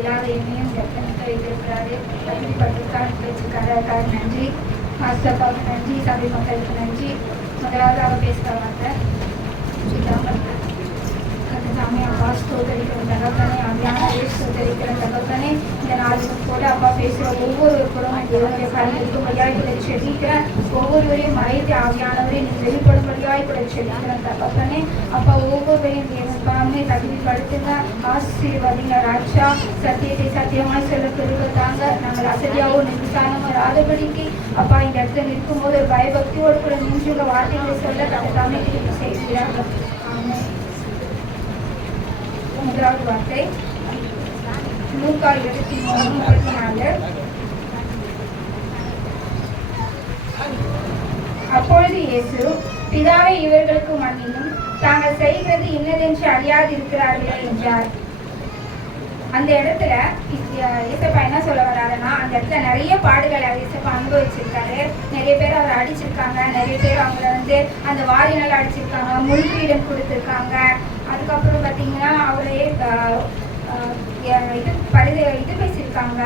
இல்லாத என்னையும் நிற்க வைத்திருக்கிறாரு. பட்டிருக்காரு வச்சிருக்காரு. அதுக்காக நன்றி. மாஸ்டர்பாவுக்கு நன்றி. சபை மக்களுக்கு நன்றி. முதலாவதாக பேசுகிற வார்த்தை கத்தசாமி அப்பா ஸ்தோத்தரிக்கிற தகப்பனே, அவையான ஸ்தோத்தரிக்கிற தகப்பனே, இந்த நாளுக்கு கூட அப்பா பேசுகிற ஒவ்வொருவருக்கும் தேவனுடைய கருத்துக்கும்படியாய் கூட செபிக்கிறேன். ஒவ்வொருவரையும் மறைத்து ஆவியானவரை நீங்கள் வெளிப்படும்படியாய் கூட செபிக்கிறேன் தகப்பனே. அப்பா ஒவ்வொருவரையும் தேவனே தகுதிப்படுத்துங்க, ஆசீர்வதிங்க ராஜா. சத்தியத்தை சத்தியமாய் சொல்ல பெருகத்தாங்க. நாங்கள் அசதியாவோ நிர்விசாரமோ ராதபடிக்கு அப்பா இந்த இடத்துல நிற்கும்போது ஒரு பயபக்தியோடு கூட நின்று வார்த்தைகளை சொல்ல கத்தசாமி செய்கிறார்கள். முதலாவது வார்த்தை லூக்கா 23:34. அப்பொழுது இயேசு, பிதாவை இவர்களுக்கு மன்னியும், தாங்கள் செய்கிறது இன்னதென்று அறியாதிருக்கிறார்களே என்றார். அந்த இடத்துல இயேசப்பா என்ன சொல்ல வர்றாருன்னா, அந்த இடத்துல நிறைய பாடுகளை இயேசப்பா அனுபவிச்சிருக்காரு. நிறைய பேர் அவரை அடிச்சிருக்காங்க, நிறைய பேர் அவங்கள அந்த வாரினால் அடிச்சிருக்காங்க, முள்கிரீடம் கொடுத்துருக்காங்க. அதுக்கப்புறம் பார்த்தீங்கன்னா அவரே இது பேசியிருக்காங்க.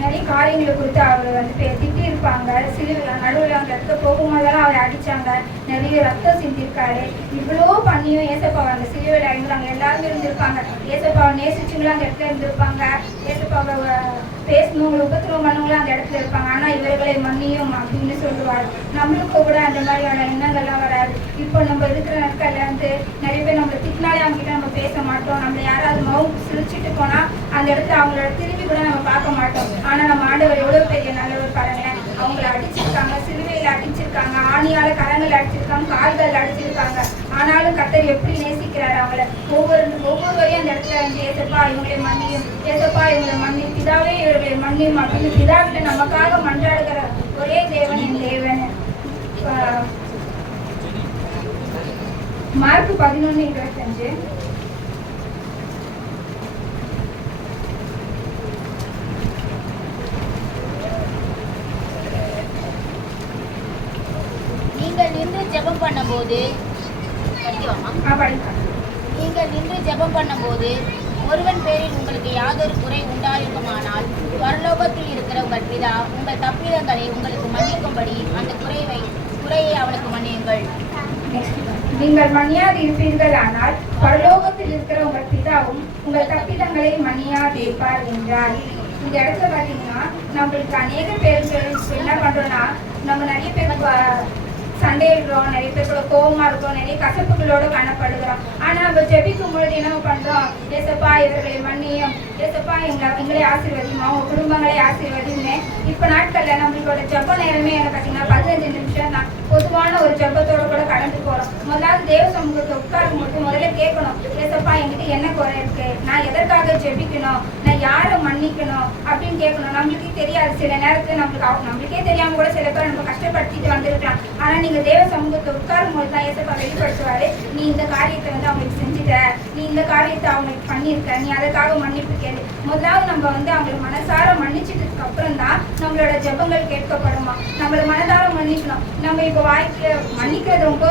நிறைய காரியங்களை குறித்து அவர் திட்டி இருப்பாங்க. சிலுவை நடுவில் அந்த இடத்துல போகும்போதெல்லாம் அவரை அடிச்சாங்க, நிறைய ரத்தம் சிந்திருக்காரு. இவ்வளோ பண்ணியும் ஏசப்பாவை அந்த சிலுவையில் இருந்தாங்க. எல்லாருமே இருந்திருப்பாங்க. ஏசப்பாவை நேசிச்சுங்களும் அந்த இடத்துல இருந்திருப்பாங்க. ஏசப்பாவை பேசணுங்களை உபத்திரவம் பண்ணவங்களும் அந்த இடத்துல இருப்பாங்க. ஆனால் இவர்களை மன்னியும் அப்படின்னு சொல்லுவார். நம்மளுக்கு கூட அந்த மாதிரியான எண்ணங்கள்லாம் வராது. இப்போ நம்ம இருக்கிற நாட்கள்ல நிறைய பேர் நம்மளை திட்டினாலே அவங்ககிட்ட நம்ம பேச மாட்டோம். நம்ம யாராவது மவுண்ட் சிரிச்சுட்டு போனால் அந்த இடத்துல அவங்களோட திரும்பி கூட நம்ம பார்க்க மாட்டோம். ஆனால் நம்ம ஆண்டவர் எவ்வளோ பெரிய நல்லவர் பாருங்களேன். அவங்கள அடிச்சிருக்காங்க, சிலுவையில் அடிச்சிருக்காங்க, ஆணியால கரங்கள் அடிச்சிருக்காங்க, கால்கள் அடிச்சிருக்காங்க. ஆனாலும் கர்த்தர் எப்படி நேசிக்கிறாரு அவங்கள. ஒவ்வொருவரையும் அந்த இடத்துல ஏசப்பா இவங்களை மன்னியும், ஏசப்பா இவங்களை மன்னியும், பிதாவே இவர்களை மன்னியும் அப்படின்னு பிதாவிட்ட நமக்காக மன்றாடுகிற ஒரே தேவன் என் தேவன். மார்க் 11:25. நீங்கள் நின்று ஜெபம் பண்ணும்போது ஒருவன் பேரில் உங்களுக்கு யாதொரு குறை உண்டாயிருக்குமானால் பரலோகத்தில் இருக்கிற உங்கள் பிதா உங்கள் தப்பிதங்களை உங்களுக்கு மன்னிக்கும்படி அந்த குறையை அவனுக்கு மன்னியுங்கள். நீங்கள் மன்னியாது இருப்பீர்கள் ஆனால் பரலோகத்தில் இருக்கிற உங்கள் பிதாவும் உங்கள் தப்பிதங்களை மன்னியாதிருப்பார் என்றார். இந்த இடத்துல பார்த்தீங்கன்னா நம்மளுக்கு அநேக பேர்கள் என்ன பண்றோம்னா, நம்ம நிறைய பேருக்கு சண்டை இருக்கிறோம், நிறைய பேர் கூட கோபமா இருக்கிறோம், நிறைய கசப்புகளோடு காணப்படுகிறோம். ஆனா நம்ம ஜெபிக்கும் பொழுது என்ன பண்றோம், ஏசப்பா இவர்களை மன்னியும், ஏசப்பா எங்களை ஆசீர்வதியும், அவங்க குடும்பங்களை ஆசீர்வதியுமே. இப்ப நாட்கள்ல நம்மளோட ஜெப நேரமே என்ன பார்த்தீங்கன்னா 15 நிமிஷம் தான். பொதுவான ஒரு ஜெபத்தோட கூட கடந்து போறோம். முதலாவது தேவ சமூகத்தை உட்காரும் போது முதல்ல கேட்கணும், ஏசப்பா என்கிட்ட என்ன குறை இருக்கு, நான் எதற்காக ஜெபிக்கணும், நான் யாரை மன்னிக்கணும் அப்படின்னு கேட்கணும். நம்மளுக்கே தெரியாது. சில நேரத்துல நம்மளுக்கே தெரியாம கூட சில பேர் நம்ம கஷ்டப்படுத்திட்டு வந்திருக்கலாம். ஆனா நீங்க தேவ சமூகத்தை உட்காரும் போது தான் ஏசப்பா வெளிப்படுத்துவாரு, நீ இந்த காரியத்தை அவங்களுக்கு செஞ்சுட்ட, நீ இந்த காரியத்தை அவங்களுக்கு பண்ணியிருக்க, நீ அதுக்காக மன்னிப்பு கேளு. முதலாவது நம்ம அவங்களுக்கு மனசார மன்னிச்சிட்டதுக்கு அப்புறம் தான் நம்மளோட ஜெபங்கள் கேட்கப்படுமா. நம்மள மனதார மன்னிக்கணும். நம்ம இப்போ வாழ்க்கைய மன்னிக்கிறது ரொம்ப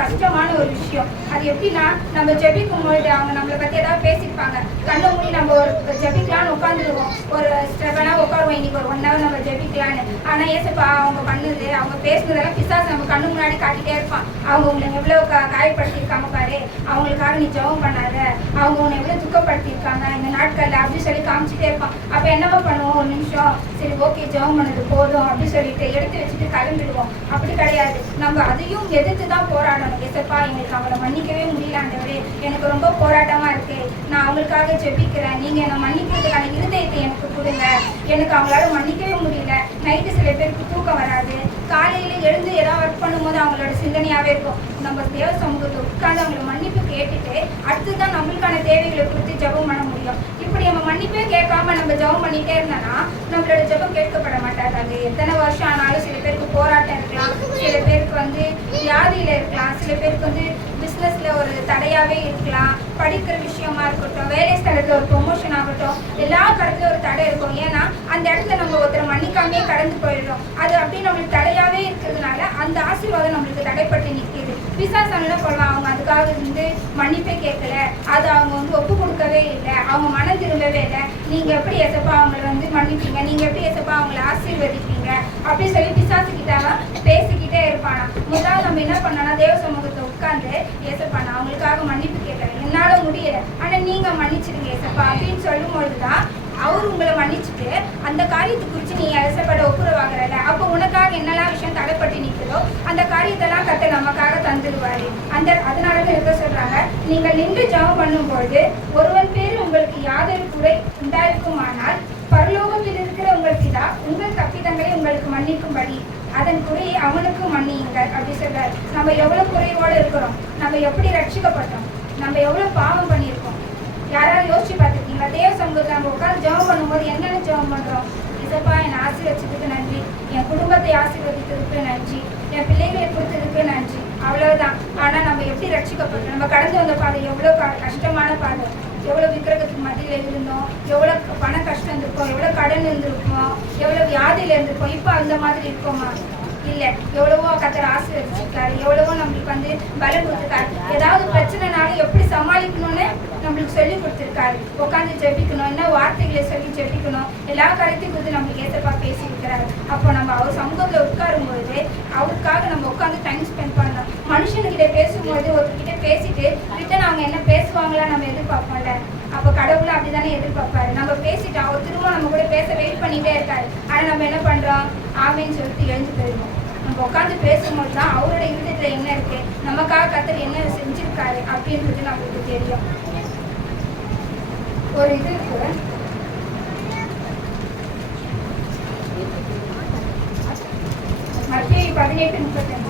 கஷ்டமான ஒரு விஷயம். அது எப்படின்னா, நம்ம ஜெபிக்கும் பொழுது அவங்க நம்மளை பத்தி ஏதாவது பேசியிருப்பாங்க, கண்ணு மூடி நம்ம ஒரு ஜெபிக்கலான்னு உட்காந்துருவோம். ஒரு ஸ்டெப்பனா உட்காருவோம், இன்னைக்கு ஒரு 1 hour நம்ம ஜெபிக்கலான்னு. ஆனா ஏசப்பா அவங்க பண்ணது, அவங்க பேசுனதெல்லாம் பிசாசு நம்ம கண்ணு முன்னாடி காட்டிட்டே இருப்பான். அவங்க உங்களை எவ்வளவு காயப்படுத்தியிருக்காங்க பாரு, அவங்களுக்காக நீ ஜெபம் பண்ணாத, அவங்க உன்னை எவ்வளவு துக்கப்படுத்தியிருக்காங்க இந்த நாட்கள்ல அப்படின்னு சொல்லி காமிச்சிட்டே இருப்பான். அப்ப என்னவா பண்ணுவோம், ஒரு நிமிஷம் சரி ஓகே ஜெபம் பண்ணது போதும் அப்படின்னு சொல்லிட்டு எடுத்து வச்சுட்டு கிளம்பிடுவோம். அப்படி கிடையாது. நம்ம அதையும் எதிர்த்து தான் போராடணும். ஏசப்பா எங்களுக்கு அவங்கள மன்னிக்கவே முடியல ஆண்டவரே, எனக்கு ரொம்ப போராட்டமா இருக்கு, நான் அவங்களுக்காக ஜெபிக்கிறேன், நீங்க என்னை மன்னிக்கிறதுக்கான இருதயத்தை எனக்கு கொடுங்க, எனக்கு அவங்களால மன்னிக்கவே முடியல. நைட்டு சில பேருக்கு தூக்கம் வராது, காலையில எழுந்து ஏதாவது ஒர்க் பண்ணும்போது அவங்களோட சிந்தனையாவே இருக்கும். நம்ம தேவ சமூகத்தை உட்கார்ந்து அவங்களை மன்னிப்பு கேட்டுட்டு அடுத்துதான் நம்மளுக்கான தேவைகளை குறித்து ஜெபம் பண்ண முடியும். இப்படி நம்ம மன்னிப்பே கேட்காம நம்ம ஜெபம் பண்ணிட்டே இருந்தோம்னா நம்மளோட ஜெபம் கேட்கப்பட மாட்டாது. அது எத்தனை வருஷம் ஆனாலும் சில பேருக்கு போராட்டம் இருக்கலாம், சில பேருக்கு வியாதியில இருக்கலாம், சில பேருக்கு பிசினஸ்ல ஒரு தடையாவே இருக்கலாம், படிக்கிற விஷயமா இருக்கட்டும், வேலை ஸ்தலத்துல ஒரு ப்ரொமோஷன் ஆகட்டும், எல்லா கடத்துல ஒரு தடை இருக்கும். ஏன்னா அந்த இடத்துல நம்ம ஒருத்தரை மன்னிக்காமே கடந்து போயிடுறோம். அது அப்படியே நம்மளுக்கு தடையாவே இருக்கிறதுனால அந்த ஆசீர்வாதம் நம்மளுக்கு தடைப்பட்டு நிற்கிது. பிசாசு என்ன பண்ணலாம், அவங்க அதுக்காக மன்னிப்பே கேட்கல, அது அவங்க ஒப்பு கொடுக்கவே இல்லை, அவங்க மனம் திரும்பவே இல்லை, நீங்க எப்படி ஏசப்பா அவங்களை மன்னிப்பீங்க, நீங்க எப்படி ஏசப்பா அவங்களை ஆசீர்வதிப்பீங்க அப்படின்னு சொல்லி பிசாசுக்கிட்ட பேசிக்கிட்டே இருப்பானா. முதல்ல நம்ம என்ன பண்ணோம்னா தேவ சமூகத்தை உட்கார்ந்து ஏசப்பா நான் அவங்களுக்காக மன்னிப்பு கேட்கறேன், என்னால முடியல, ஆனா நீங்க மன்னிச்சிருங்க ஏசப்பா அப்படின்னு சொல்லும் பொழுதுதான் அவர் உங்களை மன்னிச்சுட்டு அந்த காரியத்தை குறித்து நீ ஏசப்பட ஒப்புரவாகிறல, அப்போ உனக்காக என்னெல்லாம் விஷயம் தடைப்பட்டு நிற்குதோ அந்த காரியத்தெல்லாம் கர்த்தர் நமக்காக தந்துடுவாரு. அதனாலதான் இருக்க சொல்றாங்க, நீங்கள் நின்று ஜெபம் பண்ணும்போது ஒருவன் பேர் உங்களுக்கு யாதொரு குறை உண்டாயிருக்குமானால் பரலோகத்தில் இருக்கிற உங்கள் பிதா உங்கள் தப்பிதங்களை உங்களுக்கு மன்னிக்கும்படி அதன் குறையை அவனுக்கு மன்னியுங்கள் அப்படி சொல்றாரு. நம்ம எவ்வளவு குறையோடு இருக்கிறோம், நம்ம எப்படி ரட்சிக்கப்பட்டோம், நம்ம எவ்வளவு பாவம் பண்ணியிருக்கோம், யாராவது யோசிச்சு பார்த்துருக்கீங்களா? தேவ சமூகத்தில் நம்ம உட்காந்து ஜெபம் பண்ணும்போது என்னென்ன ஜெபம் பண்ணுறோம்? இசப்பா என்னை ஆசீர்வதிச்சதுக்கு நன்றி, என் குடும்பத்தை ஆசீர்வதித்ததுக்கு நன்றி, என் பிள்ளைகளை கொடுத்ததுக்கு நன்றி, அவ்வளவுதான். ஆனால் நம்ம எப்படி ரட்சிக்கப்பட்டோம்? நம்ம கடந்து வந்த பாதை எவ்வளோ கஷ்டமான பாதை, எவ்வளோ விக்கிரகத்துக்கு மத்தியில் இருந்தோம், எவ்வளோ பண கஷ்டம் இருந்திருக்கோம், எவ்வளோ கடன் இருந்திருக்கோம், எவ்வளோ வியாதியில் இருந்திருக்கோம். இப்போ அந்த மாதிரி இருக்கோமா? இல்லை. எவ்வளவோ கர்த்தர் ஆசீர்வதிச்சிருக்காரு, எவ்வளவோ நம்மளுக்கு பலம் கொடுத்துருக்காரு. ஏதாவது பிரச்சனைனாலும் எப்படி சமாளிக்கணும்னு நம்மளுக்கு சொல்லி கொடுத்துருக்காரு. உட்காந்து ஜெபிக்கணும், என்ன வார்த்தைகளை சொல்லி ஜெபிக்கணும், எல்லா காரியத்தையும் குறித்து நம்மளுக்கு ஏசப்பா பேசியிருக்கிறாரு. அப்போ நம்ம அவர் சமூகத்தில் உட்காரும்பொழுது அவருக்காக நம்ம உட்காந்து டைம் ஸ்பெண்ட் பண்ணணும். மனுஷனுக்கிட்ட பேசும்போது ஒருத்தர்கிட்ட பேசிட்டு ரிட்டன் அவங்க என்ன பேசுவாங்களா நம்ம எதிர்பார்ப்போம்ல, அப்போ கடவுளும் அப்படிதானே எதிர்பார்ப்பாரு. நம்ம பேசிட்டு அவர் திரும்ப நம்ம கூட பேச வெயிட் பண்ணிட்டே இருக்காரு. ஆனால் நம்ம என்ன பண்றோம்? ஆமேன்னு சொல்லிட்டு எழுந்து போயிடுவோம். நம்ம உட்காந்து பேசும்போது தான் அவரோட இருதயத்துல என்ன இருக்கு, நமக்காக கர்த்தர் என்ன செஞ்சிருக்காரு அப்படின்றது நம்மளுக்கு தெரியும். ஒரு இது இருக்கு, மத்தேயு 18:35.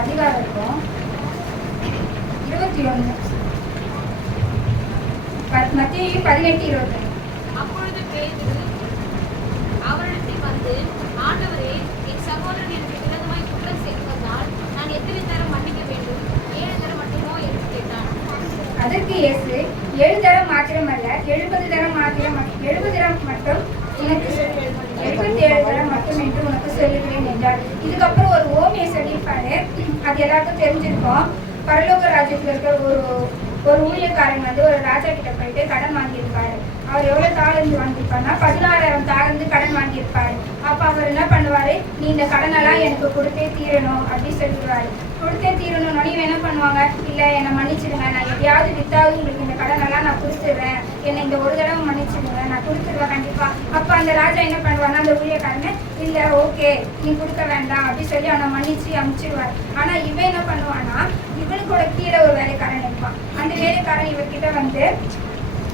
அதிகாரம் இருக்கும் 21. மத்தேயு 18:20. அப்பொழுது பேதுரு அவரிடத்தில் வந்து, ஆண்டவரே, என் சகோதரன் எனக்கு விரோதமாய் குற்றம் செய்து வந்தால் நான் எத்தனை தரம் மன்னிக்க வேண்டும்? 7 தரம் மட்டுமோ என்று கேட்டான். அதற்கு இயேசு 7 தரம் மாத்திரமல்ல 70 தரம் மாத்திரம் 70 தரம் மட்டும் எனக்கு 77 தரம் மட்டும் என்று உனக்கு சொல்லுகிறேன் என்றார். இதுக்கப்புறம் ஒரு ஓமையை சொல்லியிருப்பாரு, அது எல்லாருக்கும் தெரிஞ்சிருக்கும். பரலோக ராஜ்யத்தில் இருக்கிற ஒரு ஊழியக்காரன் ஒரு ராஜா கிட்ட போயிட்டு கடன் வாங்கியிருப்பாரு. அவர் எவ்வளவு தாளந்து வாங்கியிருப்பாருன்னா 16,000 தாளந்து கடன் வாங்கியிருப்பாரு. அப்ப அவர் என்ன பண்ணுவாரு, நீ இந்த கடனெல்லாம் எனக்கு கொடுத்தே தீரணும் அப்படின்னு சொல்லிடுவாரு. கொடுத்தே தீரணும். நீ என்ன பண்ணுவாங்க, இல்ல என்னை மன்னிச்சிடுங்க, நான் எதையாவது வித்தாவது உங்களுக்கு இந்த கடனெல்லாம் நான் கொடுத்துடுறேன், என்னை இந்த ஒரு தடவை மன்னிச்சிடுங்க, நான் கொடுத்துருவேன் கண்டிப்பா. அப்ப அந்த ராஜா என்ன பண்ணுவாருன்னா அந்த ஊழியக்காரனை, இல்ல ஓகே நீ கொடுக்க வேண்டாம் அப்படின்னு சொல்லி அவனை மன்னிச்சு அனுப்பிச்சிடுவார். ஆனா இவன் என்ன பண்ணுவான்னா, இவனுக்கோட கீழே ஒரு வேலைக்காரன் இருப்பான். அந்த வேலைக்காரன் இவர்கிட்ட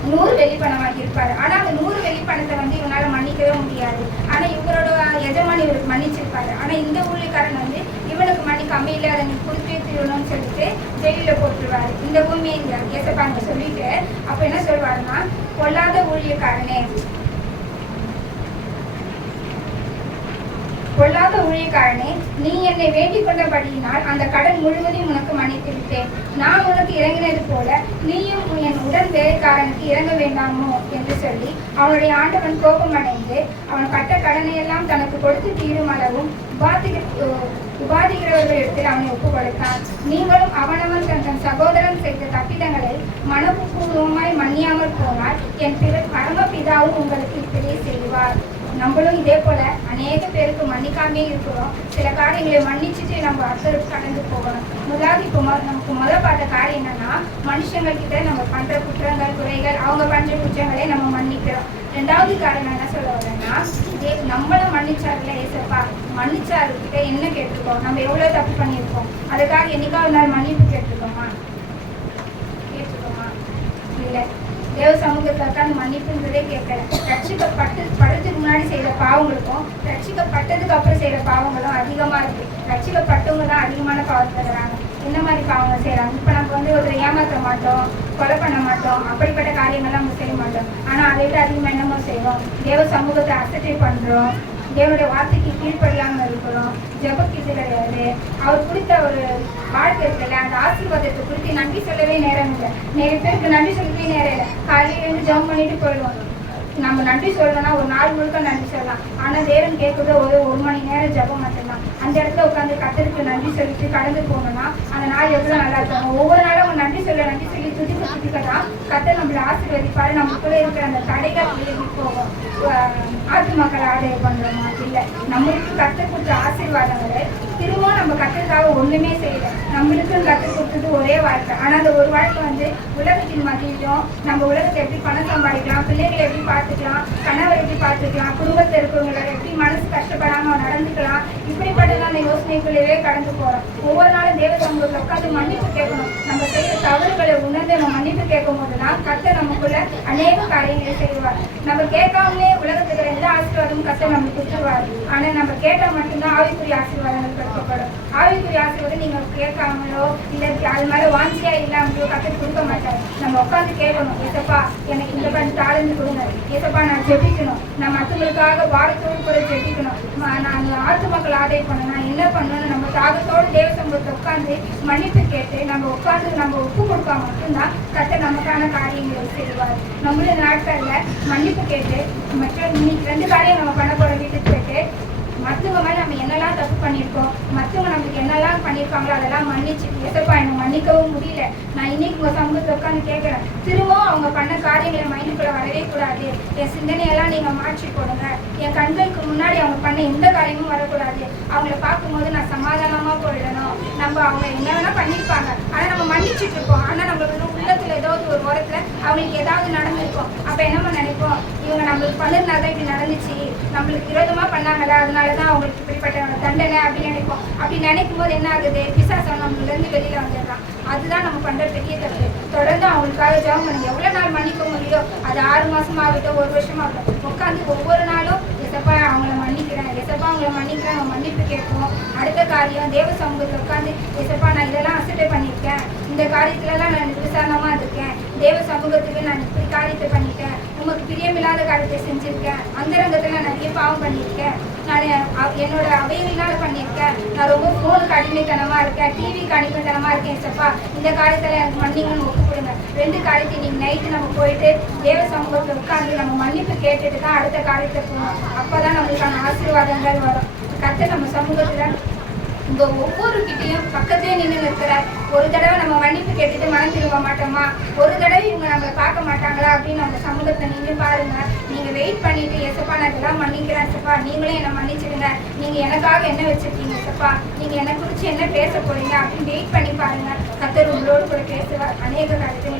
100 வெள்ளி பணம் வாங்கியிருப்பாரு. ஆனா அந்த 100 வெள்ளி பணத்தை இவனால மன்னிக்கவே முடியாது. ஆனா இவரோட எஜமானி இவருக்கு மன்னிச்சிருப்பாரு. ஆனா இந்த ஊழியக்காரன் இவனுக்கு மன்னிக்காம இல்லை அதை நீ கொடுத்தே தீரணும்னு சொல்லிட்டு வெளியில போட்டுருவாரு. இந்த பூமியை ஏசப்பாங்க சொல்லிட்டு அப்ப என்ன சொல்வாருன்னா, பொல்லாத ஊழியக்காரனே, பொல்லாத ஊழியக்காரனே, நீ என்னை வேண்டிக் கொண்டபடியினால் அந்த கடன் முழுவதையும் உனக்கு மன்னித்து விட்டேன். நான் உனக்கு இறங்கினது போல நீயும் என் உடன் வேலைக்காரனுக்கு இறங்க வேண்டாமோ என்று சொல்லி அவனுடைய ஆண்டவன் கோபமடைந்து அவன் பட்ட கடனை எல்லாம் தனக்கு கொடுத்து தீரும் அளவும் உபாதிக்கிறவர்களிடத்தில் அவனை ஒப்புக் கொடுத்தான். நீங்களும் அவனவன் தன் சகோதரன் செய்த தப்பிதங்களை மனப்பூர்வமாய் மன்னியாமல் போனால் என் பரமபிதாவும் உங்களுக்கு இப்படியே செய்வார். நம்மளும் இதே போல அநேக பேருக்கு மன்னிக்காமே இருக்கிறோம். சில காரியங்களை மன்னிச்சுட்டு நம்ம அடுத்தருக்கு கடந்து போகணும். முதலாவது இப்போ நமக்கு பார்த்த காரியம் என்னன்னா, மனுஷங்கள்கிட்ட நம்ம பண்ற குற்றங்கள் குறைகள் அவங்க பண்ற குற்றங்களை நம்ம மன்னிக்கிறோம். 2வது காரணம் என்ன சொல்ல வரேன்னா, நம்மளும் மன்னிச்சாருல ஏசப்பா, மன்னிச்சாருக்கிட்ட என்ன கேட்டிருக்கோம், நம்ம எவ்வளவு தப்பு பண்ணியிருக்கோம், அதுக்காக என்னைக்காவது நாள் மன்னிப்பு கேட்டிருக்கோமா? இல்லை. தேவ சமூகத்தில் உட்காந்து மன்னிப்புன்றதே கேட்கல. ரட்சிக்கப்பட்டதுக்கு முன்னாடி செய்த பாவங்களுக்கும் ரட்சிக்கப்பட்டதுக்கு அப்புறம் செய்யற பாவங்களும் அதிகமா இருக்கு. ரட்சிக்கப்பட்டவங்க தான் அதிகமான பாவத்தை தராங்க. என்ன மாதிரி பாவங்கள் செய்யறாங்க? இப்ப நம்ம ஒரு ஏமாற்ற மாட்டோம், கொலை பண்ண மாட்டோம், அப்படிப்பட்ட காரியங்கள்லாம் நம்ம செய்ய மாட்டோம். ஆனா அதை விட அதிகமா என்னமோ செய்வோம், தேவ சமூகத்தை அசட்டை பண்றோம், தேவனுடைய வார்த்தைக்கு கீழ்ப்படியாமல் இருக்கிறோம். ஜெபக்கிட்டு கிடையாது. அவர் கொடுத்த ஒரு வாழ்க்கை இருக்குல்ல, அந்த ஆசீர்வாதத்தை குறித்து நன்றி சொல்லவே நேரம் இல்லை. நிறைய பேருக்கு நன்றி சொல்லவே நேரம் இல்லை. காலையில இருந்து ஜெபம் பண்ணிட்டு போயிடுவோம். நம்ம நன்றி சொல்லணும்னா ஒரு நாள் முழுக்க நன்றி சொல்லலாம். ஆனால் தேவன் கேட்குறது ஒரு மணி நேரம் ஜெபம் மட்டும்தான். அந்த இடத்துல உட்காந்து கர்த்தருக்கு நன்றி சொல்லிட்டு கடந்து போகணும்னா அந்த நாள் எவ்வளோ நல்லா இருக்கும். ஒவ்வொரு நாளும் அவங்க நன்றி சொல்லி துதிக்கலாம் கர்த்தர் நம்மளை ஆசீர்வதிப்பாரு. நமக்குள்ளே இருக்கிற அந்த தடைகள் விலகி போகும். ஆத்து மக்கள் ஆதாயம் பண்ற மாதிரி இல்லை. நம்மளுக்கு கர்த்தர் கொடுத்த ஆசீர்வாதங்களை திரும்பவும் நம்ம கர்த்தருக்காக ஒண்ணுமே செய்யல. நம்மளுக்கும் கர்த்தர் கொடுத்தது ஒரே வாழ்க்கை. ஆனா அந்த ஒரு வாழ்க்கை உலகத்தின் மத்தியிலும் நம்ம உலகத்தை எப்படி பணம் சம்பாதிக்கலாம், பிள்ளைகளை எப்படி பார்த்துக்கலாம், கணவரை எப்படி பார்த்துக்கலாம், குடும்பத்தில் இருக்கிறவங்களை எப்படி மனசு கஷ்டப்படாம நடந்துக்கலாம், இப்படிப்பட்ட அந்த யோசனைக்குள்ளேயே கடந்து போறோம். ஒவ்வொரு நாளும் தேவ சமூகத்தில் உட்காந்து மன்னிப்பு கேட்கணும். நம்ம செய்யற தவறுகளை உணர்ந்து நம்ம மன்னிப்பு கேட்கும் போதுதான் கர்த்தர் நமக்குள்ள அநேக காரியங்களை செய்வார். நம்ம கேட்காமலே உலகத்துக்கு எந்த ஆசீர்வாதமும் கர்த்தர் நமக்கு கொடுத்துருவார். ஆனா நம்ம கேட்டா மட்டும்தான் ஆவிக்குரிய ஆசீர்வாதங்கள் கொடுக்கப்படும். ஆவிக்குரிய ஆசீர்வாதம் நீங்க கேட்காமலோ இல்லை அது மேல வாஞ்சியா இல்லாமலோ கர்த்தர் கொடுக்க மாட்டார். நம்ம உட்காந்து கேட்கணும். ஏசப்பா எனக்கு இந்த பண்ணி தாழ்ந்து கொடுங்க. ஏசப்பா நான் ஜெபிக்கணும். நான் மற்றவங்களுக்காக வாரத்தோடு கூட ஜெபிக்கணும். நான் ஆத்து மக்கள் ஆதாயம் பண்ணணும். நான் என்ன பண்ணணும்? நம்ம தாகத்தோடு தேவ சமூகத்தை உட்காந்து மன்னிப்பு கேட்டு நம்ம உட்காந்து நம்ம ஒப்பு கொடுத்தா மட்டும்தான் கர்த்தர் நமக்கான காரியங்களை செய்வார். நம்மளுடைய நாட்கள்ல மன்னிப்பு கேட்டு மற்ற இன்னைக்கு 2 காரியம் நம்ம பண்ண போற வீட்டுக்கு போயிட்டு மற்றவங்க மேலே நம்ம என்னெல்லாம் தப்பு பண்ணியிருக்கோம், மற்றவங்க நம்மளுக்கு என்னெல்லாம் பண்ணியிருக்காங்களோ அதெல்லாம் மன்னிச்சு ஏசப்பா என்னை மன்னிக்கவும் முடியல. நான் இன்னைக்கு உங்கள் சமூகத்தை உட்காந்து கேட்குறேன். திரும்பவும் அவங்க பண்ண காரியங்களை மைண்டுக்குள்ளே வரவே கூடாது. என் சிந்தனையெல்லாம் நீங்கள் மாற்றி போடுங்க. என் கண்களுக்கு முன்னாடி அவங்க பண்ண எந்த காரியமும் வரக்கூடாது. அவங்கள பார்க்கும்போது நான் சமாதானமாக போயிடணும். நம்ம அவங்க என்ன வேணால் பண்ணியிருப்பாங்க, ஆனால் நம்ம மன்னிச்சுட்டு இருப்போம். ஆனால் நம்மளோட உள்ளத்தில் ஏதாவது ஒரு ஓரத்தில் அவங்களுக்கு ஏதாவது நடந்திருக்கும். அப்போ என்னமா நினைப்போம், இவங்க நம்மளுக்கு பண்ணதுனால தான் இப்படி நடந்துச்சு, நம்மளுக்கு விரோதமாக பண்ணாங்களா அதனால தான் அவங்களுக்கு இப்படிப்பட்ட தண்டனை அப்படின்னு நினைப்போம். அப்படி நினைக்கும் போது என்ன ஆகுது, பிசாசம் நம்மளிருந்து வெளியில வந்துடலாம். அதுதான் நம்ம பண்ற பெரிய தப்பு. தொடர்ந்து அவங்களுக்காக ஜெபம் பண்ணுங்க. எவ்வளவு நாள் மன்னிக்க முடியும், அது 6 மாசமாகட்டும் 1 வருஷமாகட்டும், உட்காந்து ஒவ்வொரு நாளும் எசப்பா அவங்கள மன்னிக்கிறேன், எசப்பா அவங்கள மன்னிக்கிறேன், நம்ம மன்னிப்பு கேட்போம். அடுத்த காரியம் தேவ சமூகத்தில் உட்காந்து எசப்பா நான் இதெல்லாம் அசட்டை பண்ணியிருக்கேன், இந்த காரியத்துலலாம் நான் விசாரணமா இருக்கேன், தேவ சமூகத்துக்கு நான் இப்படி காரியத்தை பண்ணிட்டேன், உமக்கு பிரியமில்லாத காரியத்தை செஞ்சிருக்கேன், அந்தரங்கத்துல நான் நிறைய பாவம் பண்ணியிருக்கேன், நான் என்னோட அவையினால பண்ணியிருக்கேன், நான் ரொம்ப ஃபோனுக்கு அடிமைத்தனமா இருக்கேன், டிவிக்கு அடிமைத்தனமா இருக்கேன். சப்பா இந்த காரியத்துல எனக்கு மன்னிங்கன்னு ஒப்பு கொடுங்க. 2 காரியத்தை இன்னைக்கு நைட்டு நம்ம போயிட்டு தேவ சமூகத்தை உட்காந்து நம்ம மன்னிப்பு கேட்டுட்டு தான் அடுத்த காரியத்தை போகணும். அப்பதான் நம்மளுக்கான ஆசீர்வாதங்கள் வரும். கர்த்தர் நம்ம சமூகத்துல உங்க ஒவ்வொருக்கிட்டையும் பக்கத்தே நின்று இருக்கிறார். ஒரு தடவை நம்ம மன்னிப்பு கேட்டுட்டு மனம் திரும்ப மாட்டோமா? ஒரு தடவை இவங்க நம்மளை பார்க்க மாட்டாங்களா அப்படின்னு நம்ம சமூகத்தை நின்று பாருங்க. நீங்க வெயிட் பண்ணிட்டு ஏசப்பா நான் இதெல்லாம் மன்னிக்கிறேன் சப்பா, நீங்களே என்னை மன்னிச்சிடுங்க, நீங்க எனக்காக என்ன வச்சிருக்கீங்க சப்பா, நீங்க என்னை குறிச்சு என்ன பேச போறீங்க அப்படின்னு வெயிட் பண்ணி பாருங்க. கர்த்தர் உங்களோடு கூட பேசுவார். அநேக காரியத்தை